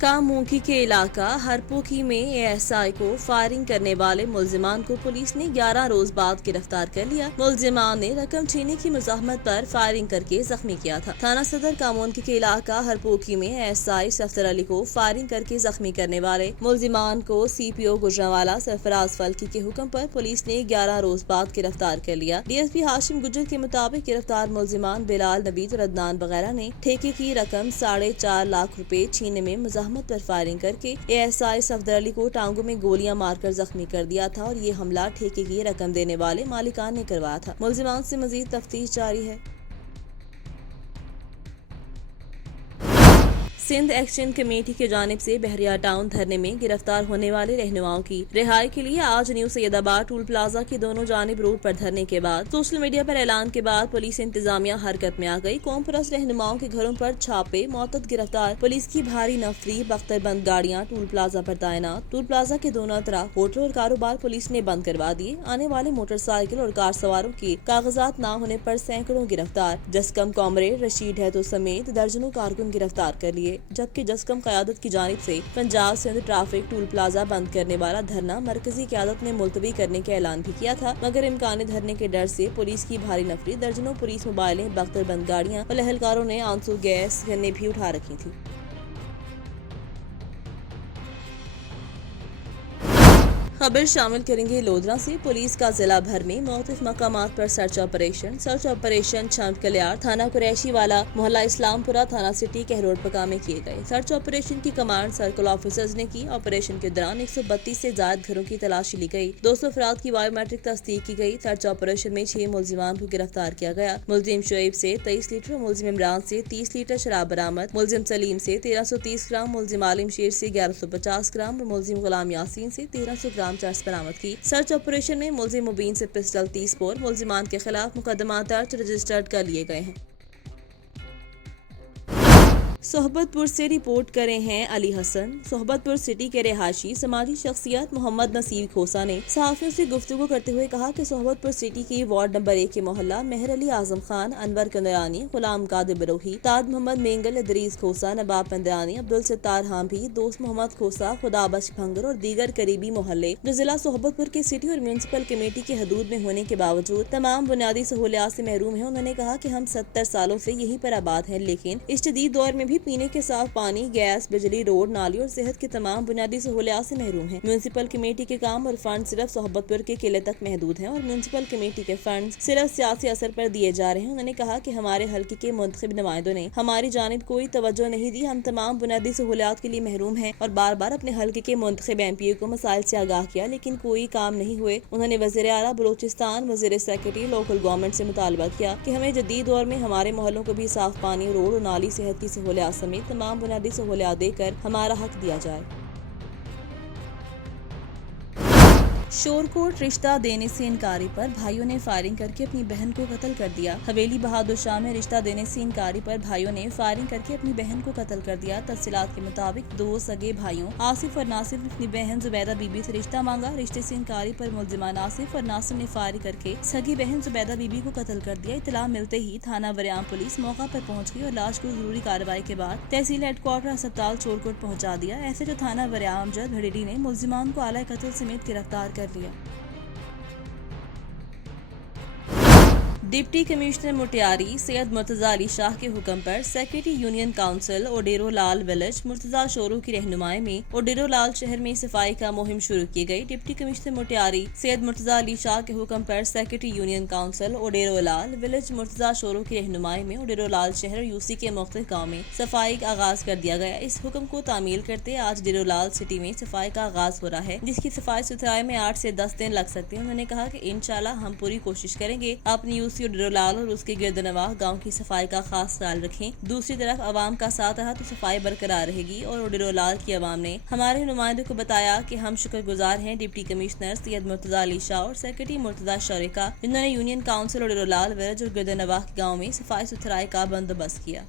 कामूंगी के इलाका हरपोखी में एएसआई को फायरिंग करने वाले मुलजिमान को पुलिस ने 11 रोज बाद गिरफ्तार कर लिया। मुलजिमान ने रकम छीनने की मुजाहमत पर फायरिंग करके जख्मी किया था। थाना सदर कामूंगी के इलाका हरपोखी में एएसआई सफदर अली को फायरिंग करके जख्मी करने वाले मुलजिमान को सीपीओ गुजरांवाला सरफराज फल्की के हुक्म पर पुलिस ने 11 रोज बाद गिरफ्तार कर लिया। डीएसपी हाशिम गुज्जर के मुताबिक गिरफ्तार मुलजिमान बिलाल, नबीद और अदनान वगैरह ने ठेके की रकम 4.5 लाख रुपए छीनने में मुजाहमत पर फायरिंग करके एएसआई सफदर अली को टांगों में गोलियां मारकर जख्मी कर दिया था और ये हमला ठेके की रकम देने वाले मालिकान ने करवाया था। मुलजिमान से मजीद तफ्तीश जारी है। सिंध एक्शन कमेटी की जानिब से बहरिया टाउन धरने में गिरफ्तार होने वाले रहनुमाओं की रिहाई के लिए आज न्यू सैयदाबाद टूल प्लाजा की दोनों जानिब रोड पर धरने के बाद सोशल मीडिया पर ऐलान के बाद पुलिस इंतजामिया हरकत में आ गई। कौम परस्त रहनुमाओं के घरों पर छापे, मौतद गिरफ्तार, पुलिस की भारी नफरी, बख्तरबंद गाड़ियां टूल प्लाजा पर तैनात। टूल प्लाजा के दोनों तरफ होटल और कारोबार पुलिस ने बंद करवा दिए। आने वाले मोटरसाइकिल और कार सवारों के कागजात न होने पर सैकड़ों गिरफ्तार। जस्कम कॉमरेड रशीद हैतो समेत दर्जनों कारकुन गिरफ्तार कर लिए, जबकि जस्कम क़यादत की जानिब से Punjab Sindh traffic toll plaza बंद करने वाला धरना मरकजी क़यादत ने मुलतवी करने का ऐलान भी किया था, मगर इम्कानी धरने के डर से पुलिस की भारी नफरी, दर्जनों पुलिस मोबाइलें, बख्तरबंद गाड़ियां और एहलकारों ने आंसू गैस गन्ने भी उठा रखी थी। खबर शामिल करेंगे लोधरा से। पुलिस का जिला भर में मुख्तलिफ मकामात पर सर्च ऑपरेशन छंद कलियार, थाना कुरैशी वाला, मोहल्ला इस्लामपुरा, थाना सिटी, कहरोड पका में किए गए। सर्च ऑपरेशन की कमांड सर्कल ऑफिसर्स ने की। ऑपरेशन के दौरान 132 से ज्यादा घरों की तलाशी ली गई। 200 अफराद की बायोमेट्रिक तस्दीक की गई। सर्च ऑपरेशन में 6 मुलजिमान को गिरफ्तार किया गया। मुलजिम शुएब से 23 लीटर, मुलजिम इमरान से 30 लीटर शराब बरामद, मुलजिम सलीम से 1330 ग्राम, मुलजिम आलिम शेर से 1150 ग्राम और मुलजिम गुलाम यासीन से 1300 ग्राम चरस बरामद की। सर्च ऑपरेशन में मुलजिम मुबीन से पिस्टल 30 बोर, मुलजिमान के खिलाफ मुकदमा दर्ज रजिस्टर्ड कर लिए गए हैं। सोहबतपुर से रिपोर्ट करे हैं अली हसन। सोहबतपुर सिटी के रिहायशी समाजी शख्सियत मोहम्मद नसीर खोसा ने सहाफियों से गुफ्तगू करते हुए कहा कि सोहबतपुर सिटी की वार्ड नंबर 1 के मोहल्ला मेहर अली आजम खान, अनवर कंदरानी, गुलाम कादिर बरोही, ताज मोहम्मद मेंगल, इदरीस खोसा, नवाब पंदरानी, अब्दुल सत्तार हांभी, दोस्त मोहम्मद खोसा, खुदाबख्श भंगर और दीगर करीबी मोहल्ले जो जिला सोहबतपुर के सिटी और म्यूनसिपल कमेटी की हदूद में होने के बावजूद तमाम बुनियादी सहूलियात से महरूम है। उन्होंने कहा कि हम 70 सालों से यहीं पर आबाद हैं, लेकिन इस जदीद दौर में भी पीने के साफ पानी, गैस, बिजली, रोड, नाली और सेहत के तमाम बुनियादी सहूलियात से महरूम हैं। म्यूनसिपल कमेटी के काम और फंड सिर्फ सोहबतपुर के किले तक महदूद हैं और म्यूनसिपल कमेटी के फंड सिर्फ सियासी असर पर दिए जा रहे हैं। उन्होंने कहा कि हमारे हल्के के मुंतखब नुमाइंदों ने हमारी जानिब कोई तवज्जो नहीं दी। हम तमाम बुनियादी सहूलियात के लिए महरूम हैं और बार बार अपने हल्के के मुंतखब एमपीए को मसाइल से आगाह किया, लेकिन कोई काम नहीं हुए। उन्होंने वज़ीर आला बलूचिस्तान, वज़ीर सेक्रेटरी, लोकल गवर्नमेंट से मुतालबा किया कि हमें जदीद दौर में हमारे मोहल्लों को भी साफ पानी, रोड और नाली, सेहत की सहूलियात समेत तमाम बुनियादी सहूलियात देकर हमारा हक दिया जाए। शोरकोट रिश्ता देने से इनकारी पर भाइयों ने फायरिंग करके अपनी बहन को कत्ल कर दिया। हवेली बहादुर शाह में रिश्ता देने से इनकारी पर भाइयों ने फायरिंग करके अपनी बहन को कत्ल कर दिया। तफसीलात के मुताबिक 2 सगे भाइयों आसिफ और नासिर ने अपनी बहन जुबैदा बीबी से रिश्ता मांगा। रिश्ते से इनकारी पर मुलजिमान आसिफ और नासिर ने फायरिंग करके सगी बहन जुबैदा बीबी को कत्ल कर दिया। इतला मिलते ही थाना वरियाम पुलिस मौका पर पहुंच गई और लाश को जरूरी कार्रवाई के बाद तहसील हेडक्वार्टर अस्पताल शोरकोट पहुंचा दिया। ऐसे जो थाना वरियाम अमजद भड़ेडी ने मुलजिमान को आला कत्ल समेत गिरफ्तार कर लिया। डिप्टी कमिश्नर मुटियारी सैयद मुर्तजा अली शाह के हुक्म पर सेक्रेटरी यूनियन काउंसिल ओडेरो लाल विलेज मुर्तजा शोरू की रहनुमाई में ओडेरो लाल शहर में सफाई का मुहिम शुरू की गई। डिप्टी कमिश्नर मुटियारी सैयद मुर्तजा अली शाह के हुक्म पर सेक्रेटरी यूनियन काउंसिल ओडेरो लाल विलेज मुर्तजा शोरू की रहनुमाई में ओडेरो लाल शहर यूसी के मुख्तलिफ गाँव में सफाई का आगाज कर दिया गया। इस हुक्म को तामील करते आज ओडेरो लाल सिटी में सफाई का आगाज हो रहा है, जिसकी सफाई सुथराई में 8 से 10 दिन लग सकते हैं। उन्होंने कहा कि इंशाल्लाह हम पूरी कोशिश करेंगे अपनी यूसी ओडेरो लाल और उसके गिरदनवाह गांव की सफाई का खास ख्याल रखें। दूसरी तरफ आवाम का साथ रहा तो सफाई बरकरार रहेगी और ओडेरो लाल की आवाम ने हमारे नुमाइंदों को बताया कि हम शुक्रगुजार हैं डिप्टी कमिश्नर सैयद मुर्तजा अली शाह और सेक्रेटरी मुर्तजा शौरी का, जिन्होंने यूनियन काउंसिल ओडेरो लाल विलेज और गिरदनवाह गाँव में सफाई सुथराई का बंदोबस्त किया।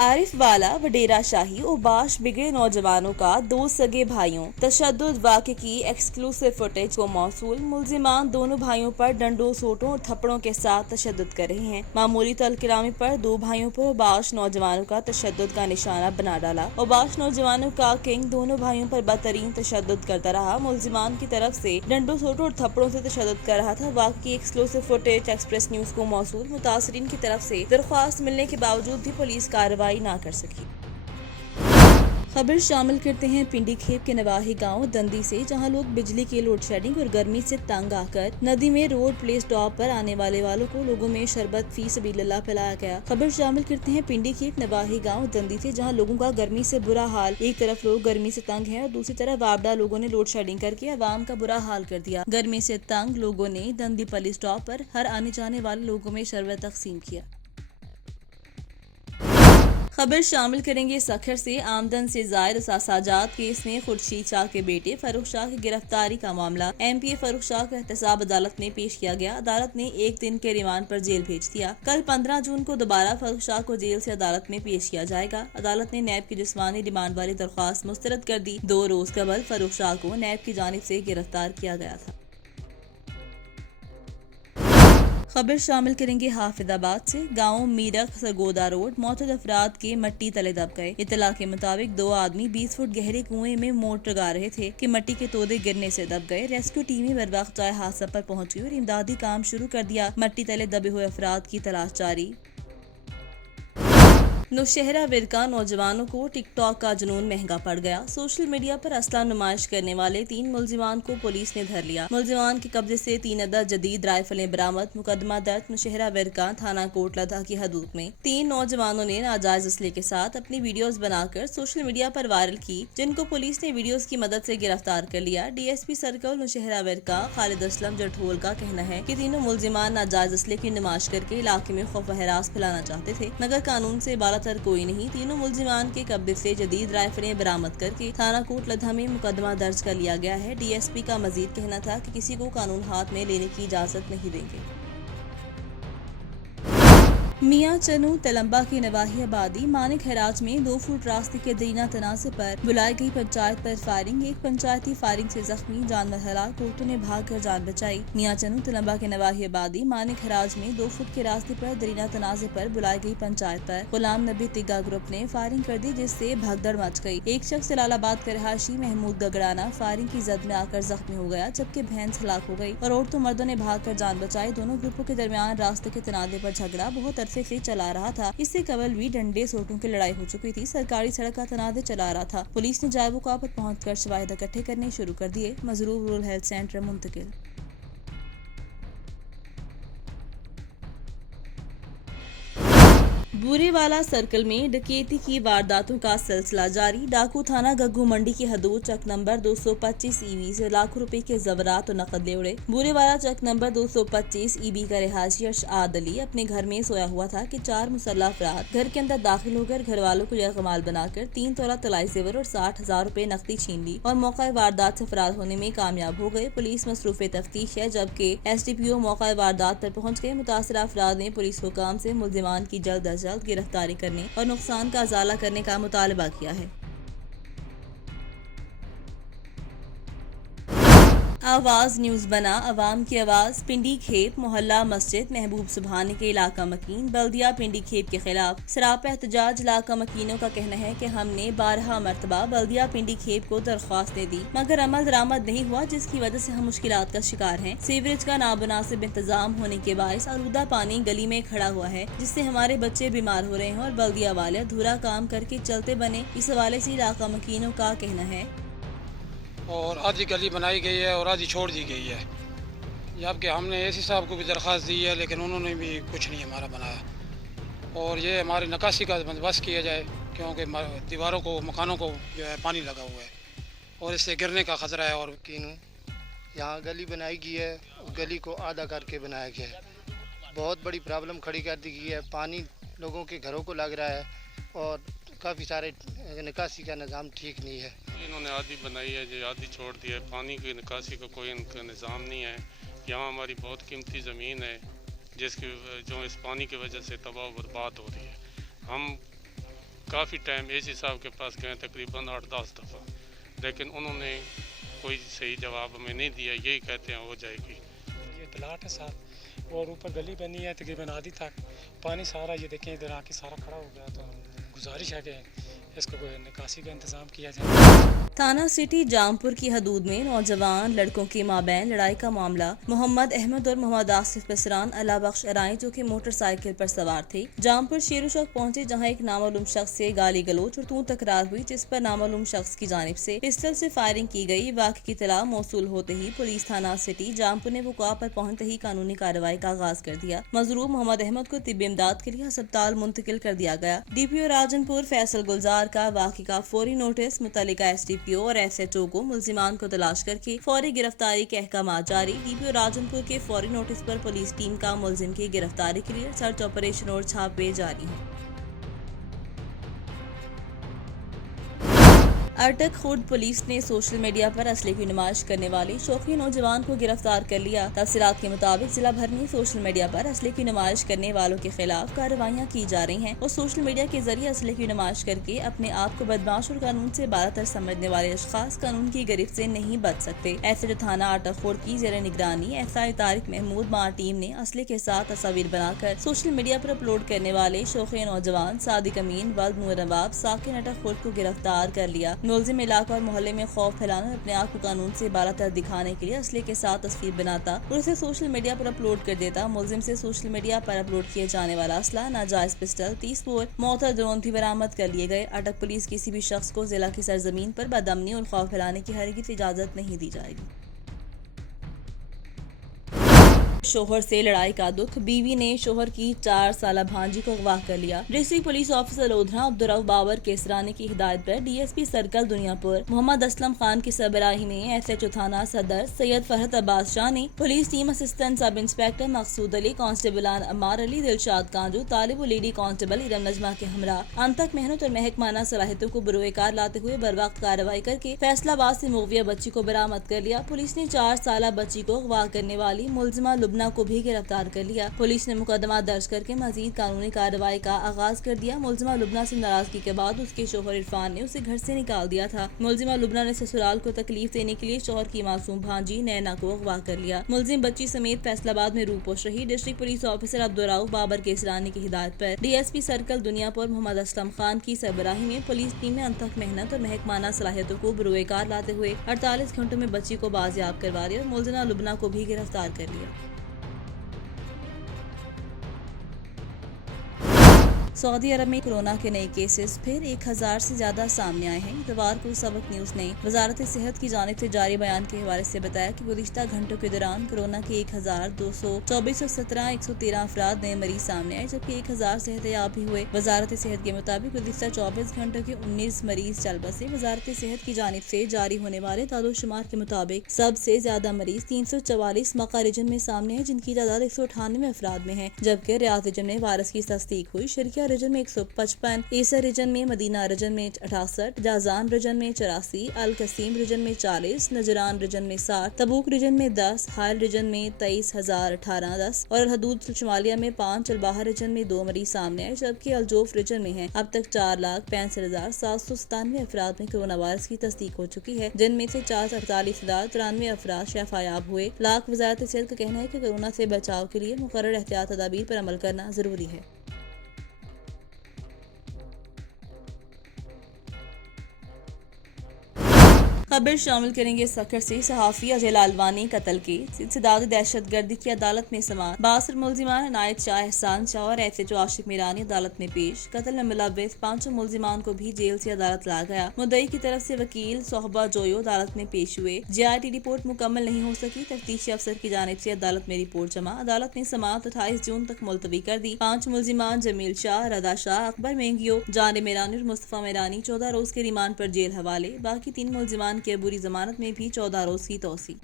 आरिफ वाला व डेरा शाही और बाश बिगड़े नौजवानों का दो सगे भाइयों तशद्दुद वाक़े की एक्सक्लूसिव फुटेज को मौसूल। मुल्जिमान दोनों भाइयों पर डंडों सोटों और थप्पड़ों के साथ तशद्दुद कर रहे हैं। मामूली तलकिरामी पर दो भाइयों पर बाश नौजवानों का तशद्दुद का निशाना बना डाला और बाश नौजवानों का किंग दोनों भाइयों पर बदतरीन तशद्दुद करता रहा। मुल्जिमान की तरफ से डंडों सोटों और थप्पड़ों से तशद्दुद कर रहा था। वाक़े की एक्सक्लूसिव फुटेज एक्सप्रेस न्यूज को मौसूल। मुतासरीन की तरफ से दरख्वास्त मिलने के बावजूद भी पुलिस कार्रवाई ना कर सकी। खबर शामिल करते हैं पिंडी खेप के नवाही गांव दंदी से, जहां लोग बिजली की लोड शेडिंग और गर्मी से तंग आकर नदी में रोड प्ले स्टॉप पर आने वालों को लोगों में शरबत फी सबीलिल्लाह पिलाया गया। खबर शामिल करते हैं पिंडी खेप नवाही गांव दंदी से, जहां लोगों का गर्मी से बुरा हाल। एक तरफ लोग गर्मी से तंग हैं और दूसरी तरफ वापडा लोगों ने लोड शेडिंग करके अवाम का बुरा हाल कर दिया। गर्मी से तंग लोगों ने दंदी पली स्टॉप पर हर आने जाने वाले लोगों में शरबत तकसीम किया। खबर शामिल करेंगे सखर से। आमदन से जायद साजाद केस में खुर्शीद शाह के बेटे फरूख शाह की गिरफ्तारी का मामला MPA फरूख शाह को एहतसाब अदालत में पेश किया गया। अदालत ने 1 दिन के रिमांड पर जेल भेज दिया। कल 15 जून को दोबारा फरूख शाह को जेल से अदालत में पेश किया जाएगा। अदालत ने नैब की जिस्मानी रिमांड वाली दरख्वास्त मुस्तरद कर दी। 2 रोज कबल फरूख शाह को नैब की जानिब से गिरफ्तार किया गया था। खबर शामिल करेंगे हाफिजाबाद से। गांव मीरख सरगोदा रोड मौतद अफराद के मट्टी तले दब गए। इतला के मुताबिक 2 आदमी 20 फुट गहरे कुएं में मोटर लगा रहे थे कि मट्टी के तोदे गिरने से दब गए। रेस्क्यू टीमें बर वक्त जाए हादसा पर पहुंच गई और इमदादी काम शुरू कर दिया। मट्टी तले दबे हुए अफराद की तलाश जारी। नौशहरा विरका नौजवानों को टिकटॉक का जुनून महंगा पड़ गया। सोशल मीडिया पर असला नुमाइश करने वाले 3 मुल्जिमान को पुलिस ने धर लिया। मुल्जिमान के कब्जे से 3 अदद जदीद राइफलें बरामद। मुकदमा दर्ज नौशहरा विरका थाना कोटलदा की हदूद में। 3 नौजवानों ने नाजायज असले के साथ अपनी वीडियोस बनाकर सोशल मीडिया पर वायरल की, जिनको पुलिस ने वीडियोस की मदद से गिरफ्तार कर लिया। DSP सर्कल नौशहरा विरका खालिद असलम जठोल का कहना है कि तीनों मुल्जिमान नाजायज असले की नुमाइश करके इलाके में खौफ व हरास फैलाना चाहते थे, मगर कानून से कोई नहीं। तीनों मुल्जिमान के कब्जे से जदीद राइफलें बरामद करके थाना कोटलदा में मुकदमा दर्ज कर लिया गया है। DSP का मजीद कहना था कि किसी को कानून हाथ में लेने की इजाजत नहीं देंगे। मियां चनू तलम्बा की नवाही आबादी मानिक हराज में 2 फुट रास्ते के दरीना तनाज़े पर बुलाई गई पंचायत पर फायरिंग। एक पंचायती फायरिंग से जख्मी, जानवर हलाक, कोर्टों ने भागकर जान बचाई। मियां चनू तलम्बा के नवाही आबादी मानिक हराज में 2 फुट के रास्ते पर दरीना तनाज़े पर बुलाई गई पंचायत पर गुलाम नबी तिग्गा ग्रुप ने फायरिंग कर दी, जिससे भगदड़ मच गई। एक शख्स जलालाबाद का रहायशी महमूद गगड़ाना फायरिंग की जद में आकर जख्मी हो गया, जबकि भैंस हलाक हो गई और औरतों मर्दों ने भागकर जान बचाई। दोनों ग्रुपों के दरमियान रास्ते के तनाज़े पर झगड़ा बहुत से चला रहा था। इससे कबल भी डंडे सोटों की लड़ाई हो चुकी थी। सरकारी सड़क का तनाज़े चला रहा था। पुलिस ने जायबो पर पहुंचकर शवाहिद इकट्ठे करने शुरू कर दिए। मजरूर रूरल हेल्थ सेंटर मुंतकिल। बूरेवाला सर्कल में डकैती की वारदातों का सिलसिला जारी। डाकू थाना गग्गू मंडी की हदूद चक नंबर 225 EB से लाखों रुपए के जवरात और नकद ले उड़े। बूरेवाला चक नंबर 225 EB का रहायशी अशआद अली अपने घर में सोया हुआ था कि 4 मुसल्लह अफराद घर के अंदर दाखिल होकर घर वालों को यरगमाल बनाकर 3 तोला तलाई जेवर और 60,000 रुपए नकदी छीन ली और मौका वारदात से फरार होने में कामयाब हो गए। पुलिस मसरूफ तफ्तीश है, जबकि SDPO मौका वारदात पर पहुँच गए। मुतासरा अफराद ने पुलिस हुकाम से मुल्जिमान की जल्द अज जल्द गिरफ्तारी करने और नुकसान का अजाला करने का मुतालबा किया है। आवाज न्यूज बना अवाम की आवाज। पिंडी खेप मोहल्ला मस्जिद महबूब सुबहानी के इलाका मकीन बल्दिया पिंडी खेप के खिलाफ सरापा एहतजाज। इलाका मकीनों का कहना है कि हमने 12 मरतबा बल्दिया पिंडी खेप को दरख्वास्तें दी, मगर अमल दरामद नहीं हुआ, जिसकी वजह से हम मुश्किलात का शिकार हैं। सीवरेज का नामुनासिब इंतजाम होने के बायस आलूदा पानी गली में खड़ा हुआ है, जिससे हमारे बच्चे बीमार हो रहे हैं और बल्दिया वाले अधूरा काम करके चलते बने। इस हवाले से इलाका मकीनों का कहना है और आधी गली बनाई गई है और आधी छोड़ दी गई है, जबकि हमने AC साहब को भी दरख्वास्त दी है, लेकिन उन्होंने भी कुछ नहीं हमारा बनाया। और ये हमारे निकासी का बंदोबस्त किया जाए, क्योंकि दीवारों को मकानों को जो है पानी लगा हुआ है और इससे गिरने का खतरा है। और यहाँ गली बनाई गई है, गली को आधा करके बनाया गया है। बहुत बड़ी प्रॉब्लम खड़ी कर दी गई है, पानी लोगों के घरों को लग रहा है और काफ़ी सारे निकासी का निज़ाम ठीक नहीं है। इन्होंने आधी बनाई है, जो आधी छोड़ दी है। पानी की निकासी का कोई इनका निज़ाम नहीं है। यहाँ हमारी बहुत कीमती ज़मीन है, जिसकी जो इस पानी की वजह से तबाह बर्बाद हो रही है। हम काफ़ी टाइम एसी साहब के पास गए, तकरीबन 8-10 दफ़ा, लेकिन उन्होंने कोई सही जवाब हमें नहीं दिया। यही कहते हैं हो जाएगी। ये प्लाट है साहब और ऊपर गली बनी है तकरीबन आधी तक, पानी सारा ये देखें इधर आके सारा खड़ा हो गया। तो गुजारिश है कि इसको कोई निकासी का इंतज़ाम किया जाए। थाना सिटी जामपुर की हदूद में नौजवान लड़कों के माबैन लड़ाई का मामला। मोहम्मद अहमद और मोहम्मद आसिफ बसरान अल्लाह बख्श अराई जो कि मोटरसाइकिल पर सवार थे, जामपुर शेरू चौक पहुंचे, जहां एक नामालूम शख्स से गाली गलोच और तू तकरार हुई, जिस पर नामालूम शख्स की जानिब से पिस्टल से फायरिंग की गई। वाक़े की इत्तला मौसूल होते ही पुलिस थाना सिटी जामपुर ने वक़ा पर पहुंचते ही कानूनी कार्रवाई का आगाज कर दिया। मजरूब मोहम्मद अहमद को तिब्बी इमदाद के लिए अस्पताल मुंतकिल कर दिया गया। DPO राजनपुर फैसल गुलजार का वाक़े का फौरी नोटिस, मुतल्लिका SDPO और SHO को मुल्जिमान को तलाश करके फौरी गिरफ्तारी के अहकाम जारी। DPO राजनपुर के फौरी नोटिस पर पुलिस टीम का मुल्जिम की गिरफ्तारी के लिए सर्च ऑपरेशन और छापे जारी हैं। अटक खुर्द पुलिस ने सोशल मीडिया पर असले की नुमाइश करने वाले शौकीन नौजवान को गिरफ्तार कर लिया। तफसीलात के मुताबिक जिला भर में सोशल मीडिया पर असले की नुमाइश करने वालों के खिलाफ कार्रवाइयाँ की जा रही हैं और सोशल मीडिया के जरिए असले की नुमाइश करके अपने आप को बदमाश और कानून से बालातर समझने वाले अशखास कानून की गिरफ्त से नहीं बच सकते। ऐसे थाना अटक खुर्द की जेर निगरानी SI तारिक महमूद मां टीम ने असले के साथ तस्वीर बनाकर सोशल मीडिया पर अपलोड करने वाले शौकीन नौजवान सादिक अमीन वल्द नूर नवाब साकिन अटक खुर्द को गिरफ्तार कर लिया। मुल्जिम इलाका और मोहल्ले में खौफ फैलाना, अपने आप को कानून से बालातर दिखाने के लिए असले के साथ तस्वीर बनाता और उसे सोशल मीडिया पर अपलोड कर देता। मुल्जिम से सोशल मीडिया पर अपलोड किए जाने वाला असला, नाजायज पिस्टल, 30 बोर मोतर ड्रोन भी बरामद कर लिए गए। अटक पुलिस किसी भी शख्स को जिला की सरजमीन पर बदअमनी और खौफ फैलाने की हरगिज़ इजाजत नहीं दी जाएगी। शोहर से लड़ाई का दुख, बीवी ने शोहर की 4 साला भांजी को अगवा कर लिया। District police officer Lodhra Abdurrauf Babar Kesrani की हिदायत पर DSP सर्कल दुनियापुर मोहम्मद असलम खान की सरबराही में SHO थाना सदर सैयद फरहत अब्बास शाह ने police team assistant sub inspector Maqsood Ali, कांस्टेबलान अम्मार अली, दिलशाद कांजू, तालिब लेडी कांस्टेबल इरम नजमा के हमरा अंतक मेहनत और महकमाना सलाहियतों को बरोकार लाते हुए बर वक्त कार्रवाई करके फैसलाबाद से मुगविया बच्ची को बरामद कर लिया। पुलिस ने 4 साला बच्ची को अगवा करने वाली मुल्जिमा लुबना को भी गिरफ्तार कर लिया। पुलिस ने मुकदमा दर्ज करके मजीद कानूनी कार्रवाई का आगाज कर दिया। मुल्जिमा लुबना से नाराजगी के बाद उसके शोहर इरफान ने उसे घर से निकाल दिया था। मुल्जिमा लुबना ने ससुराल को तकलीफ देने के लिए शोहर की मासूम भांजी नैना को अगवा कर लिया। मुल्जिम बच्ची समेत फैसलाबाद में रूपोश रही। District police officer Abdur Rauf Babar Kesrani की हिदायत पर DSP सर्कल दुनियापुर मोहम्मद असलम खान की सरबराही में पुलिस टीम ने अंतक मेहनत और महकमाना सलाहियतों को बरोकार लाते हुए 48 घंटों में बच्ची को बाजियाब करवा दिया और मुल्जिमा लुबना को भी गिरफ्तार कर लिया। सऊदी अरब में कोरोना के नए केसेस फिर 1000 से ज्यादा सामने आए हैं। इतवार को सबक न्यूज ने वजारत सेहत की जानिब से जारी बयान के हवाले से बताया कि गुज़िश्ता घंटों के दौरान कोरोना के 1,224,113 अफराद नए मरीज सामने आए, जबकि 1000 सेहतयाब भी हुए। वजारत सेहत के मुताबिक गुज़िश्ता 24 घंटों के 19 मरीज चल बसे। वजारत सेहत की जानिब से जारी होने वाले तादाद-ओ-शुमार के मुताबिक सबसे ज्यादा मरीज 344 मक्का रीजन में सामने है, जिनकी तादाद 198 अफराद में है, जबकि रियाद रीजन में वायरस की तस्दीक हुई। शर्किया रीजन में 155, ईसर रीजन में, मदीना रीजन में 68, जाजान रीजन में 84, अल कसीम रीजन में 40, नजरान रीजन में 60, तबूक रीजन में 10, हाल रीजन में 23,018 10 और हदूद शुमालिया में 5, अलबाहर रीजन में 2 मरीज सामने आए, जबकि अलजोफ रीजन में है। अब तक 4,65,797 अफराद में कोरोना वायरस की तस्दीक हो चुकी है, जिनमें से 4,48,93 अफराद शफायाब हुए। लाख वजारत सेहत का कहना है कि कोरोना से बचाव के लिए मुकर्रर एहतियात तदाबीर पर अमल करना जरूरी है। खबर शामिल करेंगे सखर से। सहाफी अजय लालवानी कत्ल के इंसदाद दहशत गर्दी की अदालत में समाअत। 62 मुल्जिमान इनायत शाह, एहसान शाह और SHO आशिक मीरानी अदालत में पेश। कत्ल में मुलव्विस 5 मुल्जिमान को भी जेल से अदालत ला गया। मुद्दई की तरफ से वकील सोहबा जोयो अदालत में पेश हुए। JIT रिपोर्ट मुकम्मल नहीं हो सकी, तफ्तीशी अफसर की जानिब से अदालत में रिपोर्ट जमा। अदालत ने समाअत 28 जून तक मुलतवी कर दी। 5 मुल्जिमान जमील शाह, रदा शाह, अकबर मेंगियो, जान मीरानी और मुस्तफा मीरानी 14 रोज के रिमांड पर जेल हवाले। बाकी 3 मुल्जिमान की अबूरी जमानत में भी 14 रोज की तौसी।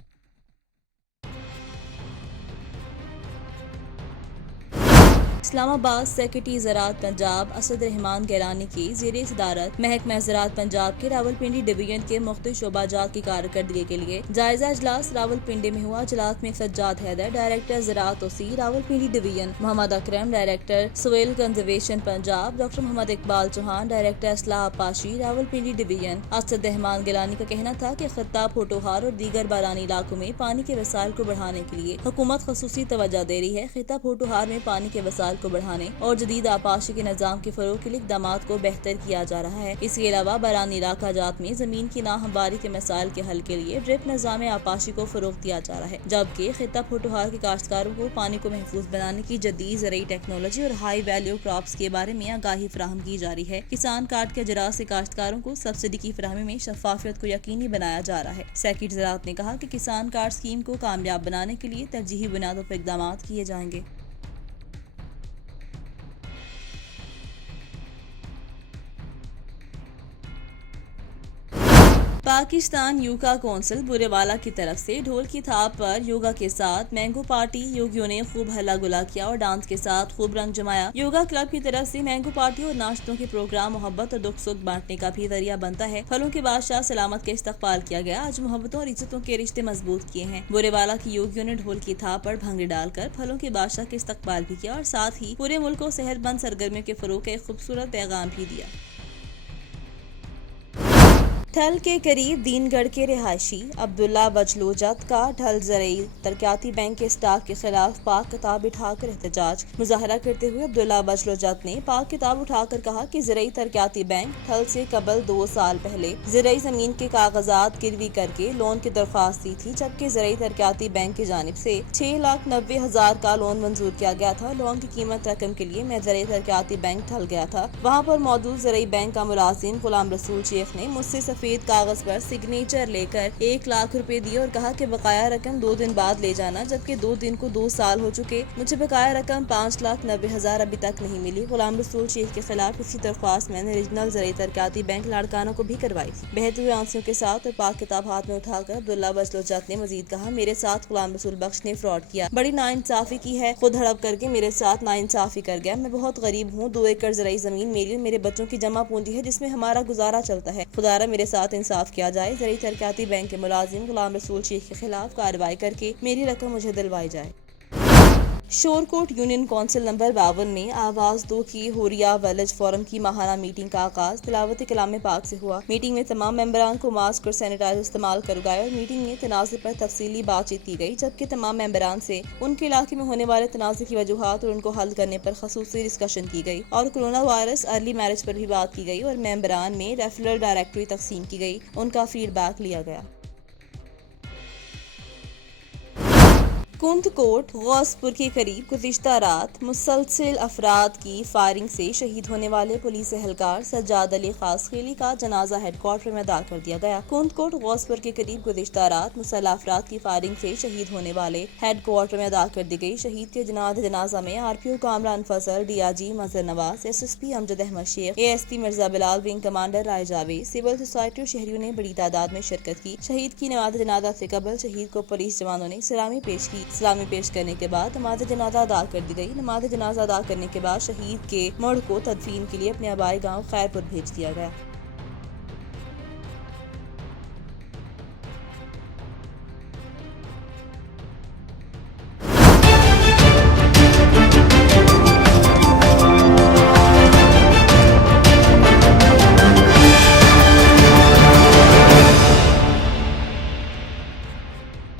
इस्लामाबाद सेक्रेटरी ज़राअत पंजाब असद रहमान गैलानी की ज़ेरे सदारत महकमा ज़राअत पंजाब के रावलपिंडी डिवीजन के मुख्तलिफ शोबाजात की कारकर्दगी के लिए जायजा इजलास रावलपिंडी में हुआ। इजलास में सज्जाद हैदर डायरेक्टर ज़राअत ओसी Rawalpindi division, Mohammad Akram director soil conservation Punjab, doctor Mohammad Iqbal Chauhan director असलाह पाशी रावलपिंडी डिवीजन। असद रहमान गैलानी का कहना था कि खित्ता पोटोहार और दीगर बारानी इलाकों में पानी के वसाइल को बढ़ाने के लिए हुकूमत खसूसी तवज्जो दे रही है। खित्ता पोटोहार में पानी के वसाइल को बढ़ाने और जदीद आपाशी के निज़ाम के फरोग के लिए इक़दामात को बेहतर किया जा रहा है। इसके अलावा बारानी इलाका जात में जमीन की नाहमवारी के मसाइल के हल के लिए ड्रिप निज़ाम आपाशी को फरोग दिया जा रहा है, जबकि खित्ता पोटोहार के काश्तकारों को पानी को महफूज बनाने की जदीद ज़रूरी टेक्नोलॉजी और हाई वैल्यू क्रॉप्स के बारे में आगाही फराहम की जा रही है। किसान कार्ड के अजरा से काश्तकारों को सब्सिडी की फराहमी में शफाफियत को यकीनी बनाया जा रहा है। सेक्रेटरी ज़राअत ने कहा कि किसान कार्ड स्कीम को कामयाब बनाने के लिए तरजीही बुनियादों पर इक़दामात किए जाएंगे। पाकिस्तान योगा कौंसिल बुरेवाला की तरफ से ढोल की थाप पर योगा के साथ मैंगो पार्टी, योगियों ने खूब हल्ला गुला किया और डांस के साथ खूब रंग जमाया। योगा क्लब की तरफ से मैंगो पार्टी और नाश्तों के प्रोग्राम मोहब्बत और दुख सुख बांटने का भी जरिया बनता है। फलों के बादशाह सलामत के इस्तकबाल किया गया। आज मोहब्बतों और इज्जतों के रिश्ते मजबूत किए हैं। बुरेवाला की योगियों ने ढोल की थाप पर भंगड़े डालकर फलों के बादशाह के इस्तकबाल भी किया और साथ ही पूरे मुल्क को सेहतमंद सरगर्मियों के फरोग का एक खूबसूरत पैगाम भी दिया। ठल के करीब दीनगढ़ के रिहायशी अब्दुल्ला बचलोजत का ढल ज़रई तरक्याती बैंक के स्टाफ के खिलाफ पाक किताब उठाकर एहतजाज। मुजाहरा करते हुए अब्दुल्ला बचलोजत ने पाक किताब उठाकर कहा कि ज़रई तरक्याती बैंक ठल से कबल 2 साल पहले ज़रई जमीन के कागजात गिरवी करके लोन की दरख्वास्त दी थी, जबकि ज़रई तरक्याती बैंक की जानिब से 6,90,000 का लोन मंजूर किया गया था। लोन की कीमत रकम के लिए मैं ज़रई तरक्याती बैंक ठल गया था। वहाँ पर मौजूद ज़रई बैंक का मुलाजिम गुलाम रसूल शेख ने मुझसे सफेद कागज पर सिग्नेचर लेकर 1 लाख रुपए दिए और कहा कि बकाया रकम 2 दिन बाद ले जाना, जबकि 2 दिन को 2 साल हो चुके। मुझे बकाया रकम 5,90,000 अभी तक नहीं मिली। गुलाम रसूल शेख के खिलाफ इसी दरख्वास्त मैंने रीजनल ज़रई तरक्याती बैंक लाड़काना को भी करवाई थी। बहते हुए आंसुओं के साथ और पाक किताब हाथ में उठाकर अब्दुल्ला बचलोजत ने मजीद कहा, मेरे साथ गुलाम रसूल बख्श ने फ्रॉड किया, बड़ी नाइंसाफी की है, खुद हड़प करके मेरे साथ नाइंसाफी कर गया। मैं बहुत गरीब हूँ, 2 एकड़ ज़रई जमीन मेरी और मेरे बच्चों की जमा पूंजी है जिसमें हमारा गुजारा चलता है। खुदारा मेरे साथ इंसाफ किया जाए। ज़रई तरक्याती बैंक के मुलाजिम गुलाम रसूल शेख के खिलाफ कार्रवाई करके मेरी रकम मुझे दिलवाई जाए। शोरकोट यूनियन कौंसिल नंबर 52 में आवाज 2 की हुरिया विलेज फोरम की माहाना मीटिंग का आगाज तिलावत कलाम पाक से हुआ। मीटिंग में तमाम मेंबरान को मास्क और सैनिटाइजर इस्तेमाल करवाए और मीटिंग में तनाज़े पर तफसीली बातचीत की गई, जबकि तमाम मेंबरान से उनके इलाके में होने वाले तनाज़े की वजूहात और उनको हल करने पर खसूसी डिस्कशन की गई और कोरोना वायरस अर्ली मैरिज पर भी बात की गई और मेंबरान में रेफरल डायरेक्टरी तकसीम की गई, उनका फीडबैक लिया गया। कुंदकोट गौसपुर के करीब गुज़िश्ता रात मुसलसिल अफराद की फायरिंग से शहीद होने वाले पुलिस एहलकार सज्जाद अली खासखेली का जनाजा हेडक्वार्टर में अदा कर दिया गया। कुंदकोट गौसपुर के करीब गुज़िश्ता रात मुसल्लह अफराद की फायरिंग से शहीद होने वाले हेडक्वार्टर में अदा कर दी गई। शहीद के जनाजा में RPO Kamran Fazal, DIG Mazhar Nawaz, SSP Amjad Ahmed Sheikh, ASP Mirza Bilal, wing commander Rai Javed, civil society और शहरियों ने बड़ी तादाद में शिरकत की। शहीद की नमाज जनाजा से कबल शहीद को पुलिस जवानों ने सलामी पेश की। सलामी पेश करने के बाद नमाज जनाजा अदा कर दी गई। नमाज जनाजा अदा करने के बाद शहीद के मड़ को तदफीन के लिए अपने आबाई गांव खैरपुर भेज दिया गया।